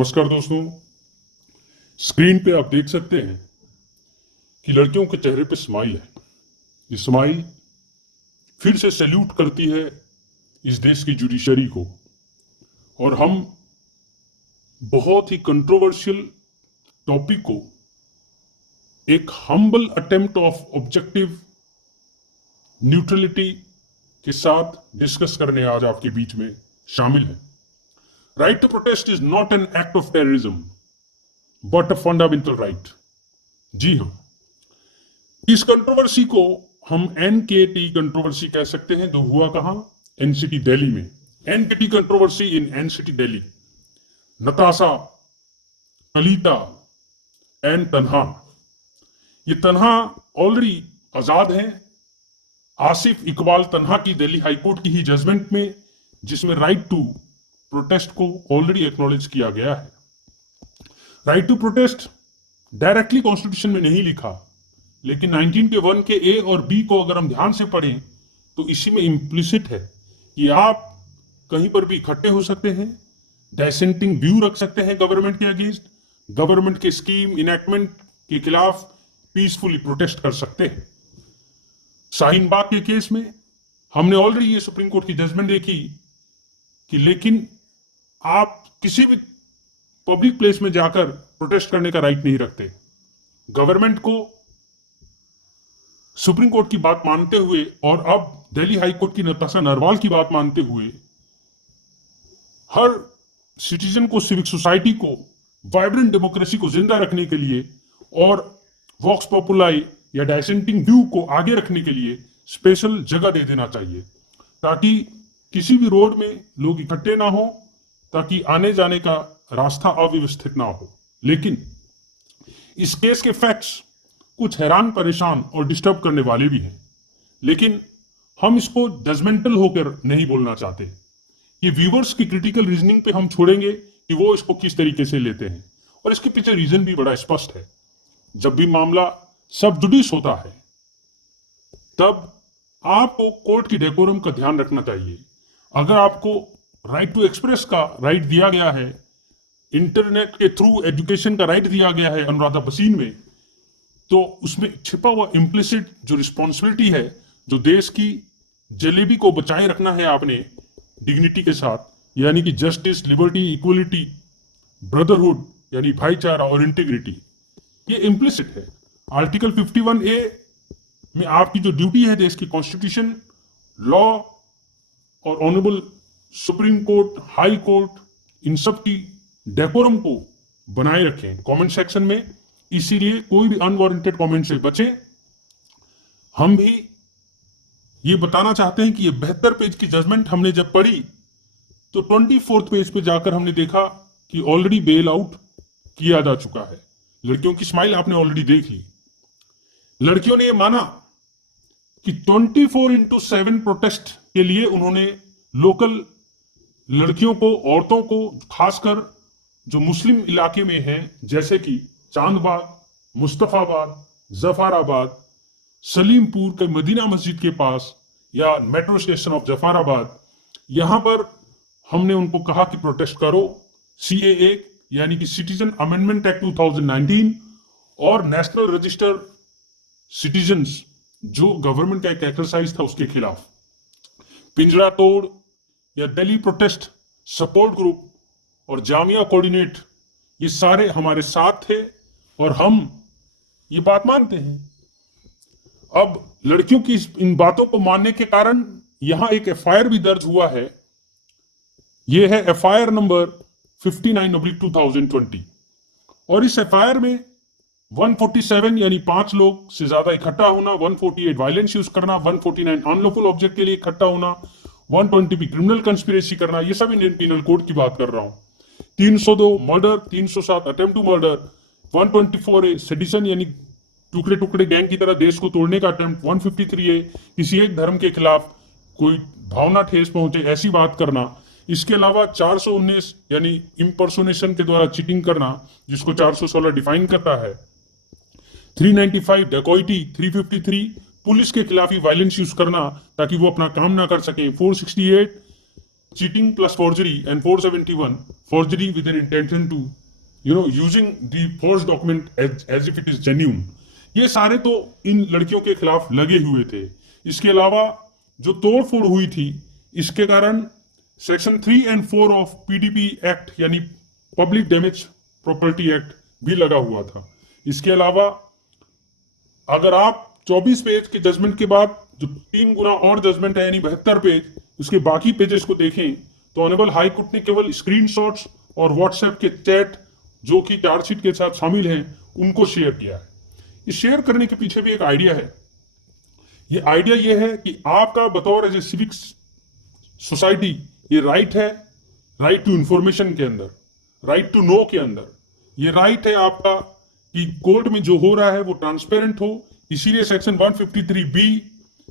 नमस्कार दोस्तों। स्क्रीन पे आप देख सकते हैं कि लड़कियों के चेहरे पे स्माइल है। ये स्माइल फिर से सैल्यूट करती है इस देश की जुडिशरी को। और हम बहुत ही कंट्रोवर्शियल टॉपिक को एक humble attempt of objective neutrality के साथ डिस्कस करने आज आपके बीच में शामिल है। Right to protest is not an act of terrorism but a fundamental right. जी हाँ, इस कंट्रोवर्सी को हम एनकेटी कंट्रोवर्सी कह सकते हैं। जो हुआ कहां? एनसीटी दिल्ली में। NKT controversy in NCT Delhi. Natasha, Kalita and तन्हा। ये तन्हा ऑलरेडी आजाद है। आसिफ इकबाल तन्हा की दिल्ली हाईकोर्ट की ही जजमेंट में, जिसमें राइट टू प्रोटेस्ट को ऑलरेडी एक्नॉलेज किया गया है। Right to protest directly constitution में नहीं लिखा, लेकिन 19 के 1 के ए और बी को अगर हम ध्यान से पढ़ें तो इसी में इम्प्लिसिट है कि आप कहीं पर भी इकट्ठे हो सकते हैं, डाइसेंटिंग व्यू रख सकते हैं गवर्नमेंट के अगेंस्ट, गवर्नमेंट के स्कीम इनैक्टमेंट के खिलाफ पीसफुली प्रोटेस्ट कर सकते हैं। शाहीन बाग के केस में हमने ऑलरेडी ये सुप्रीम कोर्ट की जजमेंट देखी कि लेकिन आप किसी भी पब्लिक प्लेस में जाकर प्रोटेस्ट करने का राइट नहीं रखते। गवर्नमेंट को सुप्रीम कोर्ट की बात मानते हुए और अब दिल्ली हाई कोर्ट की नताशा नरवाल की बात मानते हुए हर सिटीजन को, सिविक सोसाइटी को, वाइब्रेंट डेमोक्रेसी को जिंदा रखने के लिए और वॉक्स पॉपुलाई या डाइसेंटिंग व्यू को आगे रखने के लिए स्पेशल जगह दे देना चाहिए, ताकि किसी भी रोड में लोग इकट्ठे ना हो, ताकि आने जाने का रास्ता अव्यवस्थित ना हो। लेकिन इस केस के फैक्ट्स कुछ हैरान, परेशान और डिस्टर्ब करने वाले भी हैं, लेकिन हम इसको जजमेंटल होकर नहीं बोलना चाहते। ये व्यूअर्स की क्रिटिकल रीजनिंग पे हम छोड़ेंगे कि वो इसको किस तरीके से लेते हैं, और इसके पीछे रीजन भी बड़ा स्पष्ट है। जब भी मामला सब जुडिस होता है तब आपको कोर्ट की डेकोरम का ध्यान रखना चाहिए। अगर आपको राइट टू एक्सप्रेस का राइट दिया गया है, इंटरनेट के थ्रू एजुकेशन का राइट दिया गया है अनुराधा भसीन में, तो उसमें छिपा हुआ इम्प्लिसिट जो रिस्पॉन्सिबिलिटी है, जो देश की जलेबी को बचाए रखना है आपने डिग्निटी के साथ, यानी कि जस्टिस, लिबर्टी, इक्वलिटी, ब्रदरहुड यानी भाईचारा और इंटीग्रिटी, ये इम्प्लिसिट है। आर्टिकल 51A में आपकी जो ड्यूटी है देश की कॉन्स्टिट्यूशन, लॉ और honourable supreme court, high court, इन सब की डेकोरम को बनाए रखें कमेंट सेक्शन में। इसीलिए कोई भी अनवारंटेड कमेंट से बचें। हम भी ये बताना चाहते हैं कि ये 72 पेज की जजमेंट हमने जब पढ़ी तो 24 पेज पे जाकर हमने देखा कि ऑलरेडी बेल आउट किया जा चुका है। लड़कियों की स्माइल आपने ऑलरेडी देख ली। लड़कियों ने ये माना कि 24/7 प्रोटेस्ट के लिए उन्होंने लोकल लड़कियों को, औरतों को, खासकर जो मुस्लिम इलाके में हैं, जैसे कि चांदबाग, मुस्तफाबाद, जफराबाद, सलीमपुर के मदीना मस्जिद के पास या मेट्रो स्टेशन ऑफ जफराबाद, यहां पर हमने उनको कहा कि प्रोटेस्ट करो। CAA यानी कि सिटीजन अमेंडमेंट एक्ट 2019 और नेशनल रजिस्टर सिटीजन्स, जो गवर्नमेंट का एक एक्सरसाइज था, उसके खिलाफ। पिंजरा तोड़ या दिल्ली प्रोटेस्ट सपोर्ट ग्रुप और जामिया कोऑर्डिनेट, ये सारे हमारे साथ थे और हम ये बात मानते हैं। अब लड़कियों की इन बातों को मानने के कारण यहां एक FIR भी दर्ज हुआ है। यह है FIR नंबर 59/2020 और इस FIR में 147 यानी 5 लोग से ज्यादा इकट्ठा होना, 148 वायलेंस यूज करना, 149 अनलॉफुल ऑब्जेक्ट के लिए इकट्ठा होना, 120 भी क्रिमिनल कंस्पिरेसी करना, ये सब इंडियन पीनल कोड की बात कर रहा हूं। 302 murder, 307 attempt to murder, 124A sedition यानी टुकड़े टुकड़े गैंग की तरह देश को तोड़ने का अटेम्प्ट, 153A किसी एक धर्म के खिलाफ कोई भावना ठेस पहुंचे ऐसी बात करना। इसके अलावा 419 यानी इम्पर्सोनेशन के द्वारा चीटिंग करना, जिसको 416 डिफाइन करता है। 395 डेकोइटी, 353 पुलिस के खिलाफ ही वायलेंस यूज करना ताकि वो अपना काम ना कर सके, 468 cheating plus forgery, and 471 forgery with an intention to using the forged document as if it is genuine. ये सारे तो इन लड़कियों के खिलाफ लगे हुए थे। इसके अलावा जो तोड़फोड़ हुई थी, इसके कारण सेक्शन 3 और 4 ऑफ पीडीपी एक्ट यानी पब्लिक डैमेज प्रॉपर्टी एक्ट भी लगा हुआ था। इसके अलावा अगर आप 24 पेज के जजमेंट के बाद जो 3 गुना और जजमेंट है यानी 72 पेज, उसके बाकी पेजेस को देखें तो ऑनरेबल हाई कोर्ट ने केवल स्क्रीनशॉट्स और व्हाट्सएप के चैट जो कि चार्जशीट के साथ शामिल हैं उनको शेयर किया है। इस शेयर करने के पीछे भी एक आइडिया है। ये आइडिया ये है कि आपका बतौर एज ए सिविक सोसाइटी ये राइट है, राइट टू इंफॉर्मेशन के अंदर, राइट टू नो के अंदर, ये राइट है आपका कि कोर्ट में जो हो रहा है वो ट्रांसपेरेंट हो। इसीलिए सेक्शन 153B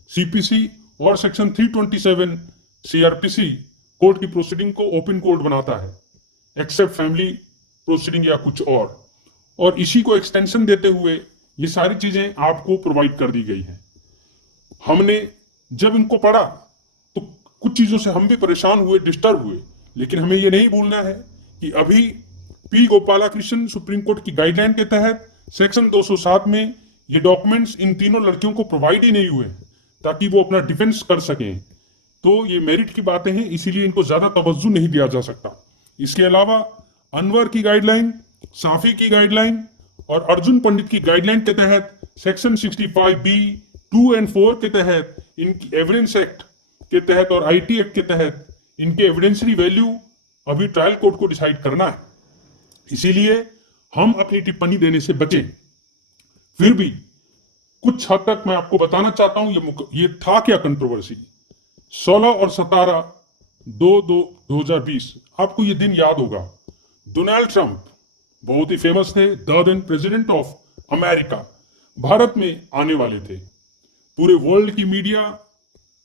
सीपीसी और सेक्शन 327 सीआरपीसी कोर्ट की प्रोसीडिंग को ओपन कोर्ट बनाता है, एक्सेप्ट फैमिली प्रोसीडिंग या कुछ और इसी को एक्सटेंशन देते हुए ये सारी चीजें आपको प्रोवाइड कर दी गई हैं। हमने जब इनको पढ़ा तो कुछ चीजों से हम भी परेशान हुए, डिस्टर्ब हुए, लेकिन हमें ये नहीं भूलना है कि अभी पी गोपालकृष्णन सुप्रीम कोर्ट की गाइडलाइन के तहत सेक्शन 207 में ये डॉक्यूमेंट्स इन तीनों लड़कियों को प्रोवाइड ही नहीं हुए ताकि वो अपना डिफेंस कर सकें। तो ये मेरिट की बातें हैं, इसीलिए इनको ज्यादा तवज्जो नहीं दिया जा सकता। इसके अलावा अनवर की गाइडलाइन, साफी की गाइडलाइन और अर्जुन पंडित की गाइडलाइन के तहत सेक्शन 65B 2 और 4 के तहत इनकी एविडेंस एक्ट के तहत और आईटी एक्ट के तहत इनके एविडेंसरी वैल्यू अभी ट्रायल कोर्ट को डिसाइड करना है। इसीलिए हम अपनी टिप्पणी देने से बचें। फिर भी कुछ हद तक मैं आपको बताना चाहता हूं ये था क्या कंट्रोवर्सी। 16 और 17/2/2020 आपको ये दिन याद होगा। डोनाल्ड ट्रंप बहुत ही फेमस थे, the then president of America, Bharat में आने वाले थे। पूरे वर्ल्ड की मीडिया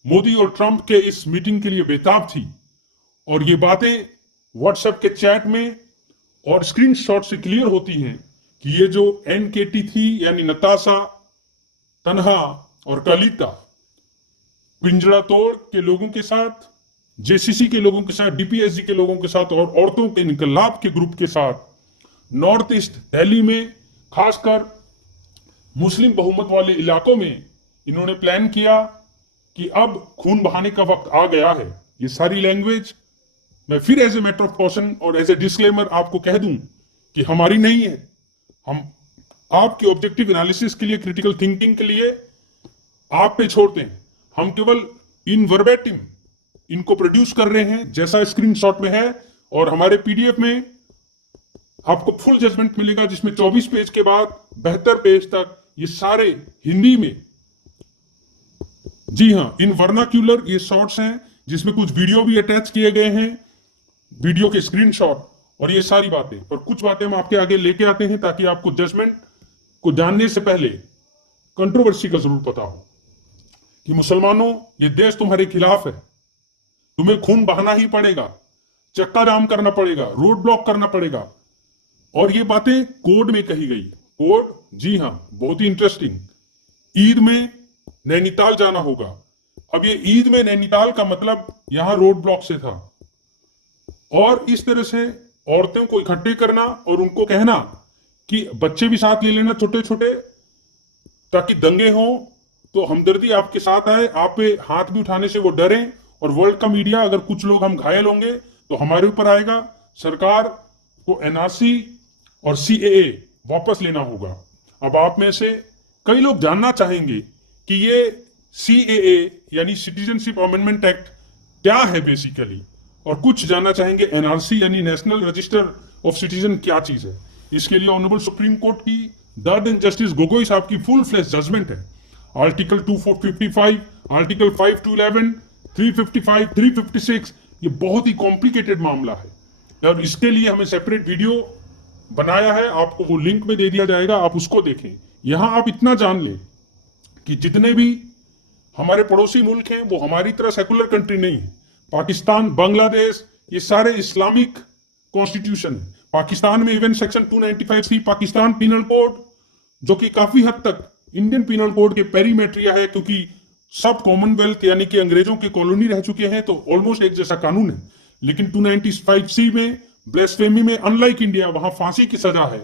मोदी और ट्रंप के इस मीटिंग के लिए बेताब थी और ये बातें व्हाट्सएप के चैट में और स्क्रीनशॉट से क्लियर होती हैं कि ये जो एनकेटी थी यानी नताशा, तन्हा और कलिता पिंजरा तोड़ के लोगों के साथ, जेसीसी के लोगों के साथ, डीपीएसजी के लोगों के साथ और औरतों के इनकलाब के ग्रुप के साथ नॉर्थ ईस्ट दिल्ली में खासकर मुस्लिम बहुमत वाले इलाकों में इन्होंने प्लान किया कि अब खून बहाने का वक्त आ गया है। ये सारी लैंग्वेज मैं फिर as a matter of caution और एज ए डिस्क्लेमर आपको कह दूं कि हमारी नहीं है। हम आपके ऑब्जेक्टिव एनालिसिस के लिए, क्रिटिकल थिंकिंग के लिए आप पे छोड़ते हैं। हम केवल इन वर्बेटिम इनको प्रोड्यूस कर रहे हैं जैसा स्क्रीनशॉट में है, और हमारे पीडीएफ में आपको फुल जजमेंट मिलेगा जिसमें 24 पेज के बाद 72 पेज तक ये सारे हिंदी में, जी हां, इन वर्नाक्यूलर ये शॉर्ट्स हैं जिसमें कुछ वीडियो भी अटैच किए गए हैं, वीडियो के स्क्रीनशॉट और ये सारी बातें। और कुछ बातें हम आपके आगे लेके आते हैं ताकि आपको जजमेंट को जानने से पहले कंट्रोवर्सी का जरूर पता हो कि मुसलमानों ये देश तुम्हारे खिलाफ है, तुम्हें खून बहाना ही पड़ेगा, चक्का जाम करना पड़ेगा, रोड ब्लॉक करना पड़ेगा। और ये बातें कोड में कही गई। कोड, जी हां, बहुत ही इंटरेस्टिंग। ईद में नैनीताल जाना होगा। अब ये ईद में नैनीताल का मतलब यहां रोड ब्लॉक से था, और इस तरह से औरतों को इकट्ठे करना और उनको कहना कि बच्चे भी साथ ले लेना छोटे छोटे, ताकि दंगे हो तो हमदर्दी आपके साथ आए, आप पे हाथ भी उठाने से वो डरें। और वर्ल्ड का मीडिया, अगर कुछ लोग हम घायल होंगे तो हमारे ऊपर आएगा। सरकार को एनआरसी और सीएए वापस लेना होगा। अब आप में से कई लोग जानना चाहेंगे कि ये सीएए यानी सिटीजनशिप अमेंडमेंट एक्ट क्या है बेसिकली, और कुछ जानना चाहेंगे एनआरसी यानी नेशनल रजिस्टर ऑफ सिटीजन क्या चीज है। इसके लिए ऑनरेबल सुप्रीम कोर्ट की जज एंड जस्टिस गोगोई साहब की फुल फ्लेश जजमेंट है। आर्टिकल 255, आर्टिकल 5 to 11, 355, 356, ये बहुत ही कॉम्प्लिकेटेड मामला है और इसके लिए हमें सेपरेट वीडियो बनाया है, आपको वो लिंक में दे दिया जाएगा, आप उसको देखें। यहां आप इतना जान लें कि जितने भी हमारे पड़ोसी मुल्क हैं वो हमारी तरह सेकुलर कंट्री नहीं है। पाकिस्तान, बांग्लादेश, ये सारे इस्लामिक कॉन्स्टिट्यूशन है। पाकिस्तान में even section 295C Pakistan penal code, जो कि काफी हद तक इंडियन पिनल कोड के पेरीमेट्रिया है, क्योंकि सब कॉमनवेल्थ यानी कि अंग्रेजों के कॉलोनी रह चुके हैं तो ऑलमोस्ट एक जैसा कानून है। लेकिन 295C में ब्लेस्फेमी में अनलाइक इंडिया वहां फांसी की सजा है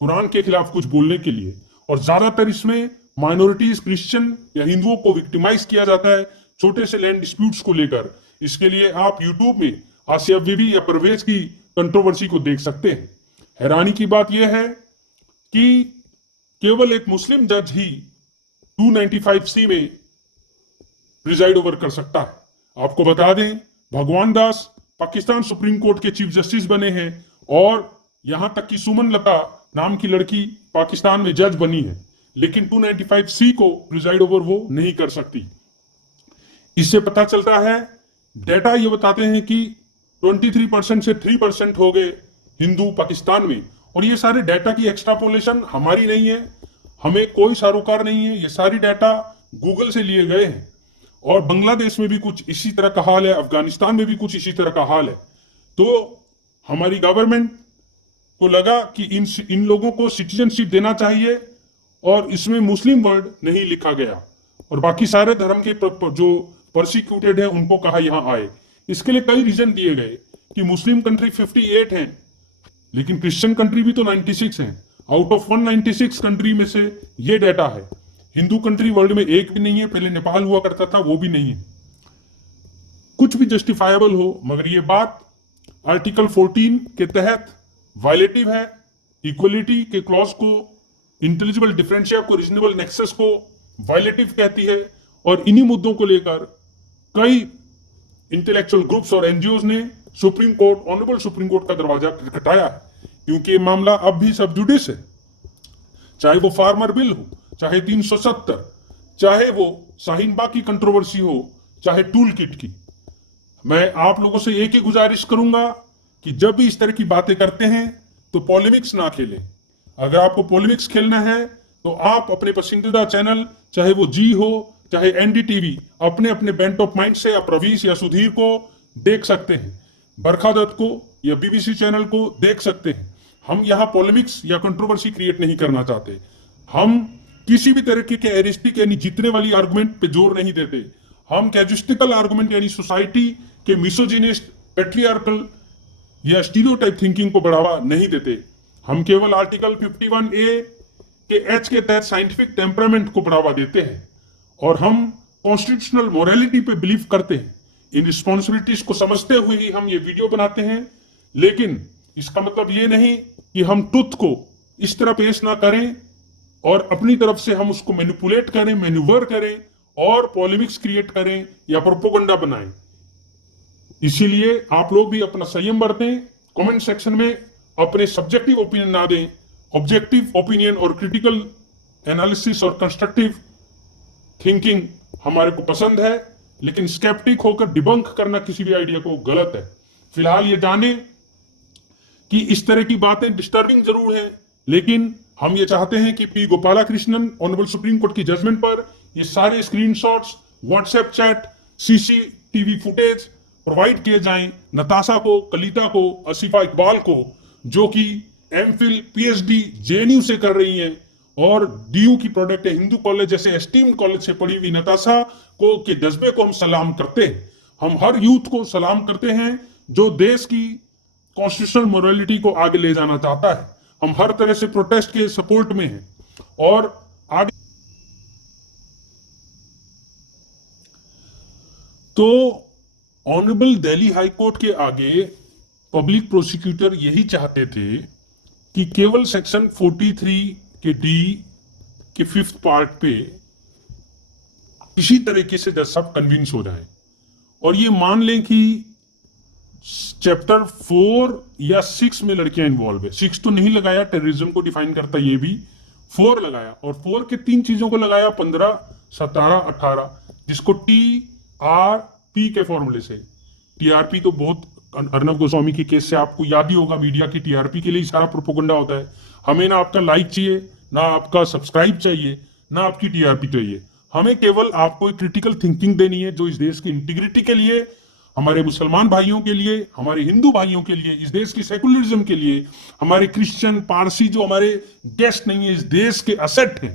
कुरान के खिलाफ कुछ बोलने के लिए। और ज्यादातर इसमें माइनॉरिटीज, क्रिश्चियन या हिंदुओं को विक्टिमाइज किया जाता है छोटे से लैंड डिस्प्यूट्स को लेकर। इसके लिए आप यूट्यूब में आसिया बीबी या परवेज की कंट्रोवर्सी को देख सकते हैं। हैरानी की बात यह है कि केवल एक मुस्लिम जज ही 295C में प्रिजाइड ओवर कर सकता है। आपको बता दें, भगवान दास पाकिस्तान सुप्रीम कोर्ट के चीफ जस्टिस बने हैं और यहां तक कि सुमन लता नाम की लड़की पाकिस्तान में जज बनी है, लेकिन 295C को प्रिजाइड ओवर वो नहीं कर सकती। इससे पता चलता है, डेटा ये बताते हैं कि 23% से 3% हो गए हिंदू पाकिस्तान में। और ये सारे डाटा की एक्सट्रापोलेशन हमारी नहीं है, हमें कोई सरोकार नहीं है, ये सारी डाटा गूगल से लिए गए हैं। और बांग्लादेश में भी कुछ इसी तरह का हाल है, अफगानिस्तान में भी कुछ इसी तरह का हाल है। तो हमारी गवर्नमेंट को लगा कि इन लोगों को सिटीजनशिप देना चाहिए और इसमें मुस्लिम वर्ड नहीं लिखा गया और बाकी सारे धर्म के जो परसिक्यूटेड है उनको कहा यहां आए। इसके लिए कई रीजन दिए गए कि मुस्लिम कंट्री 58 हैं, लेकिन क्रिश्चियन कंट्री भी तो 96 हैं। आउट ऑफ 196 कंट्री में से ये डाटा है। हिंदू कंट्री वर्ल्ड में एक भी नहीं है, पहले नेपाल हुआ करता था, वो भी नहीं है। कुछ भी जस्टिफाइबल हो, मगर ये बात आर्टिकल 14 के तहत वायलेटिव है। इक्वलिटी के क्लॉज को, इंटेलिजिबल डिफरेंशिया को, रीजनेबल नेक्सस को वायलेटिव कहती है। और इन्हीं मुद्दों को लेकर कई इंटेलेक्चुअल ग्रुप्स और एनजीओज ने supreme court, honourable supreme court का दरवाजा खटखटाया है, क्योंकि ये मामला अब भी सब जुडिस है। चाहे वो फार्मर बिल हो, चाहे 370, चाहे वो शाहीन बाग की कंट्रोवर्सी हो, चाहे टूल किट की। मैं आप लोगों से एक ही गुजारिश करूंगा कि जब भी इस तरह की बातें करते हैं तो पॉलिमिक्स ना खेलें। अगर आपको पॉलिमिक्स खेलना है तो आप अपने पसंदीदा चैनल, चाहे वो जी हो, चाहे एनडीटीवी, अपने अपने बेंट ऑफ माइंड से या प्रवीश या सुधीर को देख सकते हैं, बरखा दत्त को या बीबीसी चैनल को देख सकते हैं। हम यहाँ पॉलिमिक्स या कंट्रोवर्सी क्रिएट नहीं करना चाहते। हम किसी भी तरीके के एरिस्टिक यानी जीतने वाली आर्गुमेंट पे जोर नहीं देते। हम कैजुस्टिकल आर्गुमेंट यानी सोसाइटी के मिसोजिनिस्ट, पेट्रियार्कल या स्टीरियोटाइप थिंकिंग को बढ़ावा नहीं देते। हम केवल आर्टिकल 51A के H के तहत साइंटिफिक टेम्परामेंट को बढ़ावा देते हैं और हम कॉन्स्टिट्यूशनल मोरालिटी पे बिलीव करते हैं। इन रिस्पॉन्सिबिलिटीज को समझते हुए ही हम ये वीडियो बनाते हैं, लेकिन इसका मतलब ये नहीं कि हम ट्रुथ को इस तरह पेश ना करें और अपनी तरफ से हम उसको मैनिपुलेट करें, मैन्यूवर करें और पॉलिमिक्स क्रिएट करें या प्रोपोगंडा बनाएं। इसीलिए आप लोग भी अपना संयम बरतें, कमेंट सेक्शन में अपने सब्जेक्टिव ओपिनियन ना दें। ऑब्जेक्टिव ओपिनियन और क्रिटिकल एनालिसिस और कंस्ट्रक्टिव थिंकिंग हमारे को पसंद है, लेकिन स्केप्टिक होकर डिबंक करना किसी भी आइडिया को गलत है। फिलहाल ये जाने कि इस तरह की बातें डिस्टर्बिंग जरूर हैं, लेकिन हम ये चाहते हैं कि P Gopalakrishnan honourable supreme court की जजमेंट पर ये सारे screenshots, WhatsApp chat, CCTV footage provide किए जाएं नताशा को, कलिता को, असीफा इकबाल को, जो कि एमफिल पीएचडी जेएनयू से कर रही हैं और डीयू की प्रोडक्ट है। हिंदू कॉलेज जैसे एस्टीम कॉलेज से पढ़ी हुई नताशा को के जज्बे को हम सलाम करते हैं। हम हर यूथ को सलाम करते हैं जो देश की कॉन्स्टिट्यूशनल मोरालिटी को आगे ले जाना चाहता है। हम हर तरह से प्रोटेस्ट के सपोर्ट में हैं और आगे तो ऑनरेबल दिल्ली हाई कोर्ट के आगे पब्लिक प्रोसिक्यूटर यही चाहते थे कि केवल सेक्शन 43 के डी के 5th पार्ट पे इसी तरीके से जज साहब कन्विंस हो जाए और ये मान लें कि चैप्टर 4 या 6 में लड़कियां इन्वॉल्व है। 6 तो नहीं लगाया, टेररिज्म को डिफाइन करता ये भी। 4 लगाया और 4 के 3 चीजों को लगाया, 15, 17, 18, जिसको TRP के फॉर्मूले से। TRP तो बहुत अर्नब गोस्वामी के केस से आपको याद ही होगा, मीडिया की TRP के लिए सारा प्रोपोगंडा होता है। हमें ना आपका लाइक चाहिए, ना आपका सब्सक्राइब चाहिए, ना आपकी TRP चाहिए। हमें केवल आपको एक क्रिटिकल थिंकिंग देनी है जो इस देश की इंटीग्रिटी के लिए, हमारे मुसलमान भाइयों के लिए, हमारे हिंदू भाइयों के लिए, इस देश की सेकुलरिज्म के लिए, हमारे क्रिश्चियन, पारसी जो हमारे गेस्ट नहीं है, इस देश के असेट हैं,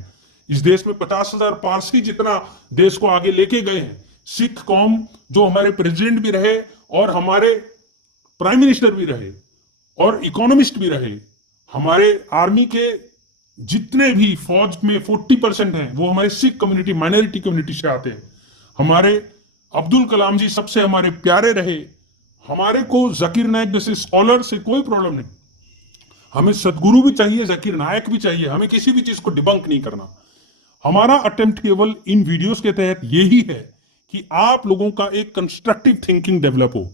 इस देश में 50,000 पारसी जितना देश को आगे लेके गए हैं। सिख कौम जो हमारे प्रेसिडेंट भी रहे और हमारे प्राइम मिनिस्टर भी रहे और इकोनॉमिस्ट भी रहे। हमारे आर्मी के जितने भी फौज में 40% हैं वो हमारे सिख कम्युनिटी, माइनॉरिटी कम्युनिटी से आते हैं। हमारे अब्दुल कलाम जी सबसे हमारे प्यारे रहे। हमारे को जाकिर नायक जैसे स्कॉलर से कोई प्रॉब्लम नहीं। हमें सदगुरु भी चाहिए, जाकिर नायक भी चाहिए। हमें किसी भी चीज को डिबंक नहीं करना। हमारा अटेम्प्ट केवल इन वीडियोस के तहत यही है कि आप लोगों का एक कंस्ट्रक्टिव थिंकिंग डेवलप हो।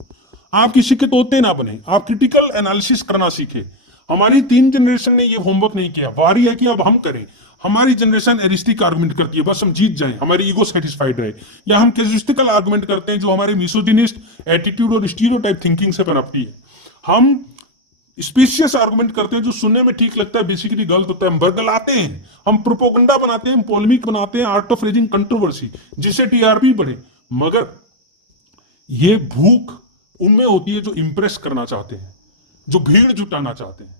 आप किसी के तोते ना बने, आप क्रिटिकल एनालिसिस करना सीखे। हमारी 3 जनरेशन ने ये होमवर्क नहीं किया, बारी है कि अब हम करें। हमारी जनरेशन एरिस्टिक आर्गुमेंट करती है, बस हम जीत जाएं, हमारी ईगो सेटिस्फाइड रहे, या हम कैजुइस्टिकल आर्गुमेंट करते हैं जो हमारे मिसोजिनिस्ट एटीट्यूड और स्टीरियोटाइप थिंकिंग से पनपती है। हम स्पीशियस आर्गुमेंट करते हैं जो सुनने में ठीक लगता है, बेसिकली गलत होता है। हम बरगलाते हैं, हम प्रोपोगंडा बनाते हैं, हम पोलेमिक बनाते हैं, आर्ट ऑफ रेजिंग कंट्रोवर्सी जिससे टीआरपी बढ़े। मगर ये भूख उनमें होती है जो इंप्रेस करना चाहते हैं, जो भीड़ जुटाना चाहते हैं।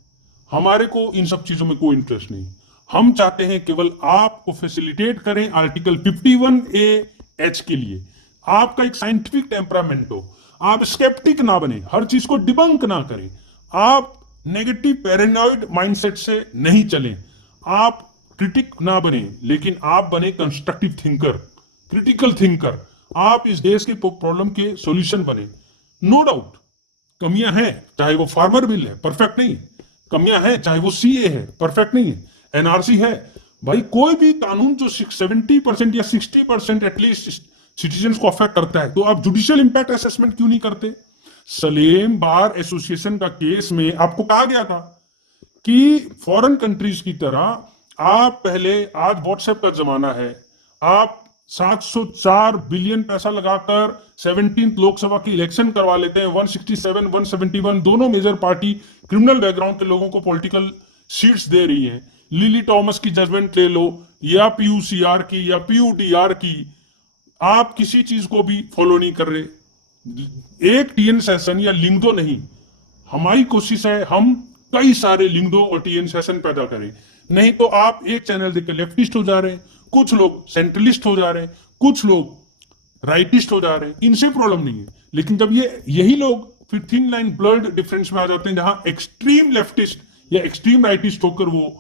हमारे को इन सब चीजों में कोई इंटरेस्ट नहीं। हम चाहते हैं केवल आपको फैसिलिटेट करें आर्टिकल 51A(H) के लिए। आपका एक साइंटिफिक टेम्परामेंट हो, आप स्केप्टिक ना बने, हर चीज को डिबंक ना करें, आप नेगेटिव पैरानॉइड माइंडसेट से नहीं चलें, आप क्रिटिक ना बने, लेकिन आप बने कंस्ट्रक्टिव थिंकर, क्रिटिकल थिंकर। आप इस देश के प्रॉब्लम के सॉल्यूशन बने। नो डाउट कमियां हैं, चाहे वो फार्मर बिल है, परफेक्ट नहीं है। कमियां हैं, चाहे वो सीए है, परफेक्ट नहीं है। एनआरसी है, भाई कोई भी कानून जो 70% या 60% एटलीस्ट सिटीजन को अफेक्ट करता है, तो आप जुडिशियल इंपैक्ट असेसमेंट क्यों नहीं करते? सलेम बार एसोसिएशन का केस में आपको कहा गया था कि फॉरेन कंट्रीज की तरह आप पहले, आज व्हाट्सएप का जमाना है, आप 704 बिलियन पैसा लगाकर 17th लोकसभा की इलेक्शन करवा लेते हैं। 167, 171 दोनों मेजर पार्टी क्रिमिनल बैकग्राउंड के लोगों को पॉलिटिकल सीट्स दे रही है। लिली टॉमस की जजमेंट ले लो, या पीयूसीआर की, या पीयूडीआर की, आप किसी चीज को भी फॉलो नहीं कर रहे। एक टीएन सेशन या लिंगदो नहीं, हमारी कोशिश है हम कई सारे लिंगदो और टीएन सेशन पैदा करें। नहीं तो आप एक चैनल देखकर लेफ्टिस्ट हो जा रहे हैं, कुछ लोग सेंट्रलिस्ट हो जा रहे हैं, कुछ लोग राइटिस्ट हो जा रहे हैं। इनसे प्रॉब्लम नहीं है, लेकिन जब यही लोग फिर थिन लाइन ब्लर्ड डिफरेंस में आ जाते हैं, जहां एक्सट्रीम लेफ्टिस्ट या एक्सट्रीम राइटिस्ट होकर वो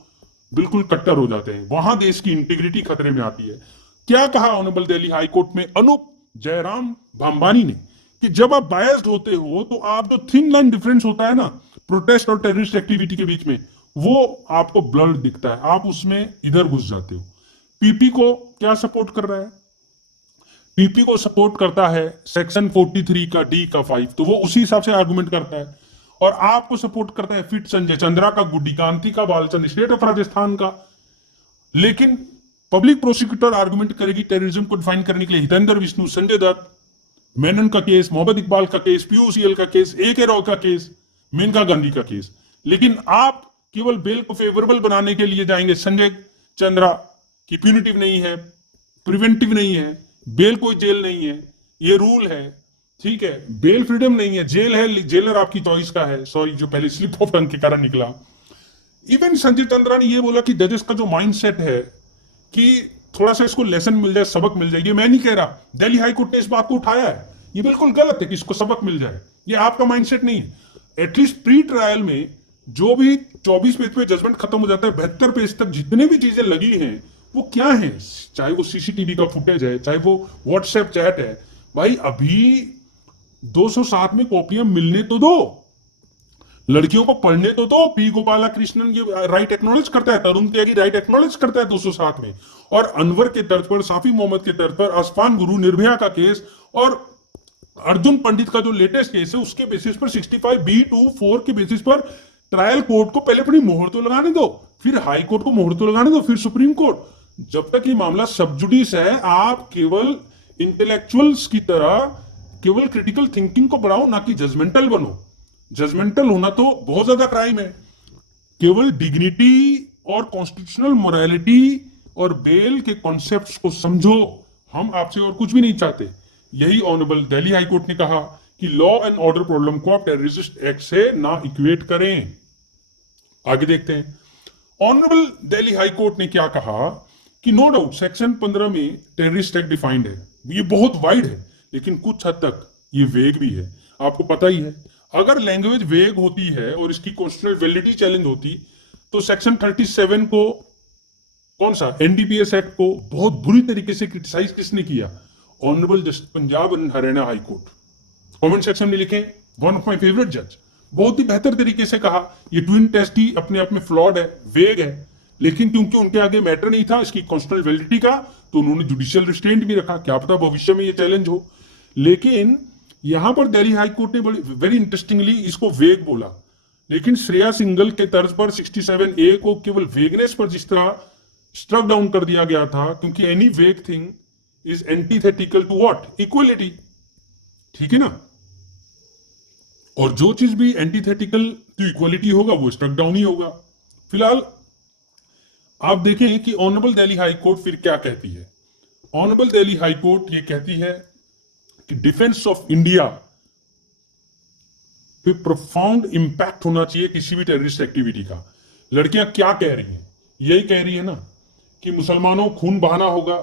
बिल्कुल कट्टर हो जाते हैं, वहां देश की इंटीग्रिटी खतरे में आती है। क्या कहा ऑनरेबल दिल्ली हाई कोर्ट में अनूप जयराम भांबानी ने कि जब आप बायस्ड होते हो तो आप जो थिन लाइन डिफरेंस होता है ना प्रोटेस्ट और टेररिस्ट एक्टिविटी के बीच में, वो आपको ब्लर्ड दिखता है, आप उसमें इधर घुस जाते हो। पीपी को क्या सपोर्ट कर रहा है? पीपी को सपोर्ट करता है सेक्शन 43 का डी का 5, तो वो उसी हिसाब से आर्गुमेंट करता है। और आपको सपोर्ट करता है फिट संजय चंद्रा का, गुड्डी कांति का, बालचंद स्टेट ऑफ राजस्थान का। लेकिन पब्लिक प्रोसिक्यूटर आर्गुमेंट करेगी टेररिज्म को डिफाइन करने के लिए हितेंद्र विष्णु, संजय दत्त, मेनन का केस, मोहम्मद इकबाल का केस, पीयूसीएल का केस, AK राव का केस, मेनका गांधी का केस। लेकिन आप केवल बेल को फेवरेबल बनाने के लिए जाएंगे। संजय चंद्रा की प्यूनिटिव नहीं है, प्रिवेंटिव नहीं है, बेल कोई जेल नहीं है, ये रूल है, ठीक है। बेल फ्रीडम नहीं है, जेल है, जेलर आपकी चॉइस का है। सॉरी, जो पहले स्लिप ऑफ टंग के कारण निकला। इवन संजय चंद्रा ने ये बोला कि जजेस का जो माइंडसेट है कि थोड़ा सा इसको लेसन मिल जाए, सबक मिल जाए। ये मैं नहीं कह रहा, दिल्ली हाई कोर्ट ने इस बात को उठाया है। ये बिल्कुल गलत है कि इसको सबक मिल जाए, ये आपका माइंडसेट नहीं है। एटलीस्ट प्री ट्रायल में जो भी 24 पेज पे जजमेंट खत्म हो जाता है, 72 पेज तक जितने भी चीजें लगी हैं वो क्या है, चाहे वो सीसीटीवी का फुटेज है, चाहे वो व्हाट्सएप चैट है। भाई अभी 207 में कॉपियां मिलने तो दो, लड़कियों को पढ़ने तो दो। पी गोपाला कृष्णन ये राइट एक्नॉलेज करता है, तरुण त्यागी राइट एक्नॉलेज करता है 207 में। और अनवर के तर्ज पर, साफी मोहम्मद के तर्ज पर, आसफान गुरु, निर्भया का केस और अर्जुन पंडित का जो लेटेस्ट केस है उसके बेसिस पर 65B(2)(4) के बेसिस पर ट्रायल कोर्ट को पहले अपनी मोहर तो लगाने दो, फिर हाई कोर्ट को मोहर तो लगाने दो, फिर सुप्रीम कोर्ट। जब तक ये मामला सब जुडिस है, आप केवल इंटेलेक्चुअल्स की तरह केवल क्रिटिकल थिंकिंग को बढ़ाओ, ना कि जजमेंटल बनो। जजमेंटल होना तो बहुत ज्यादा क्राइम है। केवल डिग्निटी और कॉन्स्टिट्यूशनल मोरालिटी और बेल के कॉन्सेप्ट्स को समझो। हम आपसे और कुछ भी नहीं चाहते। यही ऑनरेबल दिल्ली हाई कोर्ट ने कहा कि लॉ एंड ऑर्डर प्रॉब्लम को आप टेररिस्ट एक्ट से ना इक्वेट करें। आगे देखते हैं ऑनरेबल दिल्ली हाई कोर्ट ने क्या कहा कि नो डाउट सेक्शन 15 में टेररिस्ट एक्ट डिफाइंड है, ये बहुत वाइड है, लेकिन कुछ हद तक ये वेग भी है। आपको पता ही है, अगर लैंग्वेज वेग होती है और इसकी कॉन्स्टिट्यूशनल वैलिडिटी चैलेंज होती तो सेक्शन 37 को, कौन सा, एनडीपीएस एक्ट को बहुत बुरी तरीके से क्रिटिसाइज किसने किया? Honourable just Punjab and Haryana high court. Comment section में लिखें, वन ऑफ माय फेवरेट जज, बहुत ही बेहतर तरीके से कहा ये ट्विन टेस्ट ही अपने आप में फ्लॉड है, वेग है, लेकिन क्योंकि उनके आगे मैटर नहीं था इसकी कॉन्स्टिट्यूशनल वैलिडिटी का, तो उन्होंने जुडिशियल रिस्ट्रेंट भी रखा। क्या पता भविष्य में ये चैलेंज हो। लेकिन यहां पर दिल्ली हाई कोर्ट ने बड़ी वेरी इंटरेस्टिंगली इसको वेग बोला, लेकिन श्रेया सिंगल के तर्ज पर 67A को केवल वेगनेस पर जिस तरह स्ट्रक डाउन कर दिया गया था, क्योंकि any vague thing is antithetical to what? Equality. ठीक है ना? और जो चीज भी एंटीथेटिकल टू इक्वलिटी होगा वो स्ट्रक डाउन ही होगा। फिलहाल आप देखें कि ऑनरेबल दिल्ली हाई कोर्ट फिर क्या कहती है। ऑनरेबल दिल्ली हाई कोर्ट ये कहती है कि डिफेंस ऑफ इंडिया पे प्रोफाउंड इंपैक्ट होना चाहिए किसी भी टेररिस्ट एक्टिविटी का। लड़कियां क्या कह रही हैं? यही कह रही है ना कि मुसलमानों खून बहाना होगा,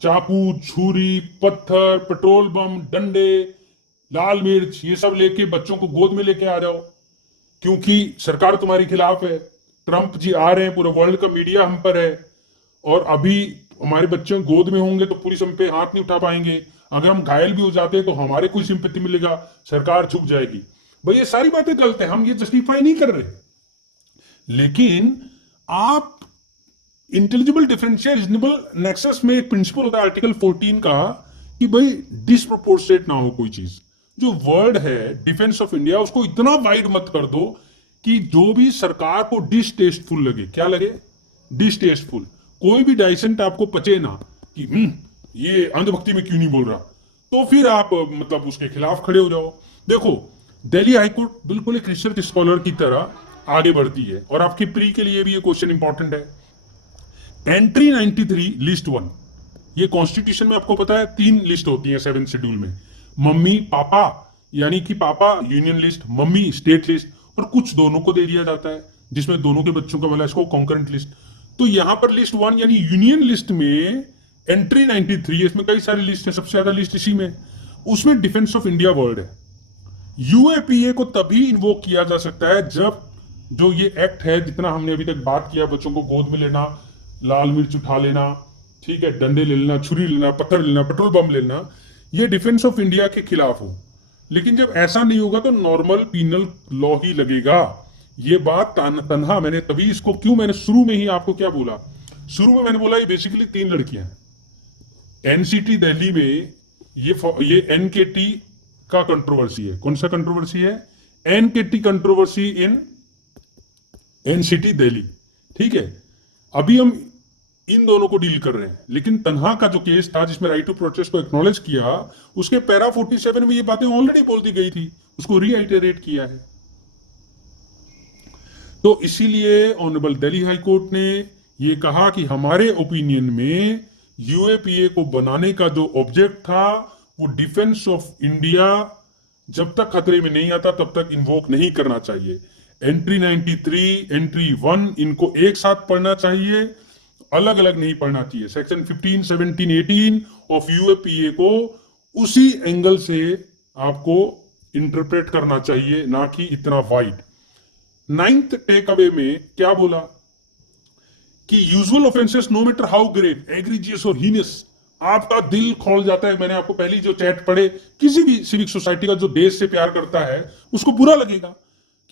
चाकू, छुरी, पत्थर, पेट्रोल बम, डंडे, लाल मिर्च, ये सब लेके बच्चों को गोद में लेके आ जाओ, क्योंकि सरकार तुम्हारे खिलाफ है, ट्रंप जी आ रहे हैं, पूरे वर्ल्ड का मीडिया हम पर है, और अभी हमारे बच्चे गोद में होंगे तो पुलिस हम पे हाथ नहीं उठा पाएंगे, अगर हम घायल भी हो जाते हैं तो हमारे कोई सिंपैथी मिलेगा, सरकार झुक जाएगी। भाई ये सारी बातें गलत है, हम ये जस्टिफाई नहीं कर रहे, लेकिन आप इंटेलिजिबल डिफरेंशियल रीजनेबल नेक्सस में एक प्रिंसिपल होता है आर्टिकल 14 का कि भाई डिसप्रोपोर्शनेट ना हो कोई चीज। जो वर्ड है डिफेंस ऑफ इंडिया, उसको इतना वाइड मत कर दो कि जो भी सरकार को डिसटेस्टफुल लगे। क्या लगे? डिसटेस्टफुल। कोई भी डाइसेंट आपको पचे ना कि ये अंधभक्ति में क्यों नहीं बोल रहा, तो फिर आप मतलब उसके खिलाफ खड़े हो जाओ। देखो दिल्ली हाईकोर्ट बिल्कुल एक रिसर्च स्कॉलर की तरह आगे बढ़ती है, और आपके प्री के लिए भी ये क्वेश्चन इंपॉर्टेंट है। एंट्री 93 लिस्ट 1, ये कॉन्स्टिट्यूशन में आपको पता है 3 लिस्ट होती है 7 शेड्यूल में, मम्मी पापा, यानी कि पापा union list, mummy state list, और कुछ दोनों को दे दिया जाता है जिसमें दोनों के बच्चों का वाला इसको कॉन्करेंट लिस्ट। तो यहां पर लिस्ट 1 यानी यूनियन लिस्ट में एंट्री 93, इसमें कई सारी लिस्ट है, सबसे ज्यादा लिस्ट इसी में, उसमें डिफेंस ऑफ इंडिया वर्ड है। यूएपीए को तभी इन्वोक किया जा सकता है जब जो ये एक्ट है, जितना हमने अभी तक बात किया, बच्चों को गोद में लेना, लाल मिर्च उठा लेना, ठीक है, डंडे ले लेना, छुरी लेना, पत्थर लेना, पेट्रोल बम लेना, ये डिफेंस ऑफ इंडिया के खिलाफ हो। लेकिन जब ऐसा नहीं होगा तो नॉर्मल पीनल लॉ ही लगेगा। ये बात तन्हा मैंने तभी इसको क्यों, मैंने शुरू में ही आपको क्या बोला, शुरू में मैंने बोला ये बेसिकली 3 लड़कियां हैं। एनसीटी दिल्ली में ये एनकेटी का कंट्रोवर्सी है। कौन सा कंट्रोवर्सी है? एनकेटी कंट्रोवर्सी इन एनसीटी दिल्ली। ठीक है, अभी हम इन दोनों को डील कर रहे हैं, लेकिन तन्हा का जो केस था जिसमें राइट टू प्रोटेस्ट को एक्नॉलेज किया, उसके पैरा 47 में ये बातें ऑलरेडी बोल दी गई थी, उसको रीआइटरेट किया है। तो इसीलिए ऑनरेबल दिल्ली हाई कोर्ट ने ये कहा कि हमारे ओपिनियन में यूएपीए को बनाने का जो ऑब्जेक्ट था वो डिफेंस ऑफ इंडिया जब तक खतरे में नहीं आता तब तक इन्वोक नहीं करना चाहिए। एंट्री 93, एंट्री 1, इनको एक साथ पढ़ना चाहिए, अलग अलग नहीं पढ़ना चाहिए। सेक्शन 15, 17, 18 ऑफ यूएपीए को उसी एंगल से आपको इंटरप्रेट करना चाहिए, ना कि इतना वाइड। 9th टेक अवे में क्या बोला कि usual offences no matter how grave, egregious और हीनस, आपका दिल खोल जाता है। मैंने आपको पहली जो चैट पढ़े, किसी भी सिविक सोसाइटी का जो देश से प्यार करता है उसको बुरा लगेगा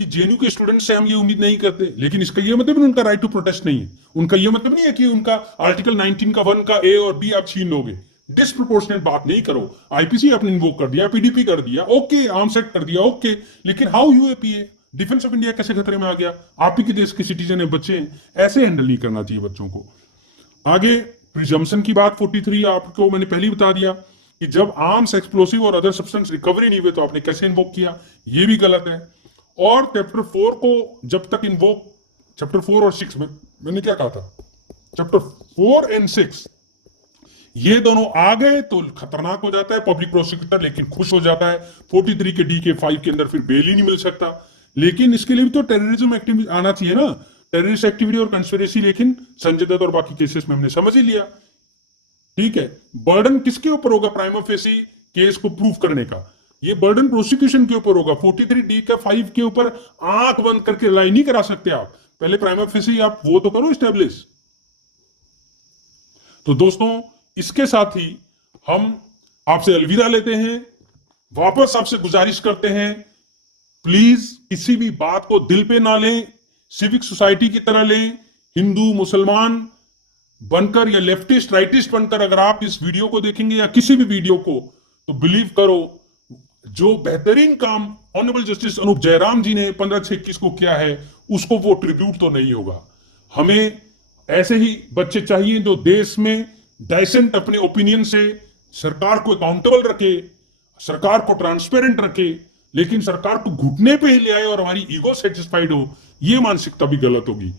कि जेएनयू के स्टूडेंट से हम ये उम्मीद नहीं करते, लेकिन इसका ये मतलब नहीं उनका राइट टू प्रोटेस्ट नहीं है, उनका ये मतलब नहीं है कि उनका आर्टिकल 19 का 1 का ए और बी आप छीन लोगे। डिसप्रोपोर्शनेट बात नहीं करो। आईपीसी आपने इन्वोक कर दिया, पीडीपी कर दिया, ओके, आर्म्स एक्ट कर दिया, ओके, लेकिन how UAPA, defence of India कैसे खतरे में आ गया? आप ही के देश के सिटीजन है, बच्चे हैं, ऐसे हैंडल नहीं करना चाहिए बच्चों को। आगे प्रिजम्पशन की बात 43 आपको मैंने पहले बता दिया कि जब आर्म्स, एक्सप्लोसिव और अदर सब्सटेंस रिकवरी नहीं हुए तो आपने कैसे इन्वोक किया, ये भी गलत है। और चैप्टर 4 को जब तक इन्वोक, चैप्टर 4 और 6 में मैंने क्या कहा था, चैप्टर 4 एंड 6 ये दोनों आ गए तो खतरनाक हो जाता है। पब्लिक प्रोसिक्यूटर लेकिन खुश हो जाता है, 43 के डी के 5 के अंदर फिर बेल ही नहीं मिल सकता। लेकिन इसके लिए भी तो टेररिज्म एक्ट आना चाहिए ना। टेररिस्ट एक्टिविटी और कंस्पिरेसी, लेकिन संजय दत्त और बाकी केसेस में हमने समझ ही लिया। ठीक है, बर्डन किसके ऊपर होगा प्राइमा फेसी केस को प्रूव करने का? ये बर्डन प्रोसिक्यूशन के ऊपर होगा। 43D का 5 के ऊपर आंख बंद करके लाई नहीं करा सकते आप, पहले प्राइमा फेसी आप वो तो करो एस्टेब्लिश। तो दोस्तों, इसके साथ ही हम आपसे अलविदा लेते हैं। वापस आपसे गुजारिश करते हैं, प्लीज किसी भी बात को दिल पे ना लें, सिविक सोसाइटी की तरह लें। हिंदू मुसलमान बनकर या लेफ्टिस्ट राइटिस्ट बनकर अगर आप इस वीडियो को देखेंगे या किसी भी वीडियो को, तो बिलीव करो, जो बेहतरीन काम ऑनरेबल जस्टिस अनूप जयराम जी ने 15/6/21 को किया है, उसको वो ट्रिब्यूट तो नहीं होगा। हमें ऐसे ही बच्चे चाहिए जो देश में डाइसेंट अपने ओपिनियन से सरकार को अकाउंटेबल रखे, सरकार को ट्रांसपेरेंट रखे, लेकिन सरकार को घुटने पे ही ले आए और हमारी ईगो सेटिस्फाइड हो, ये मानसिकता भी गलत होगी।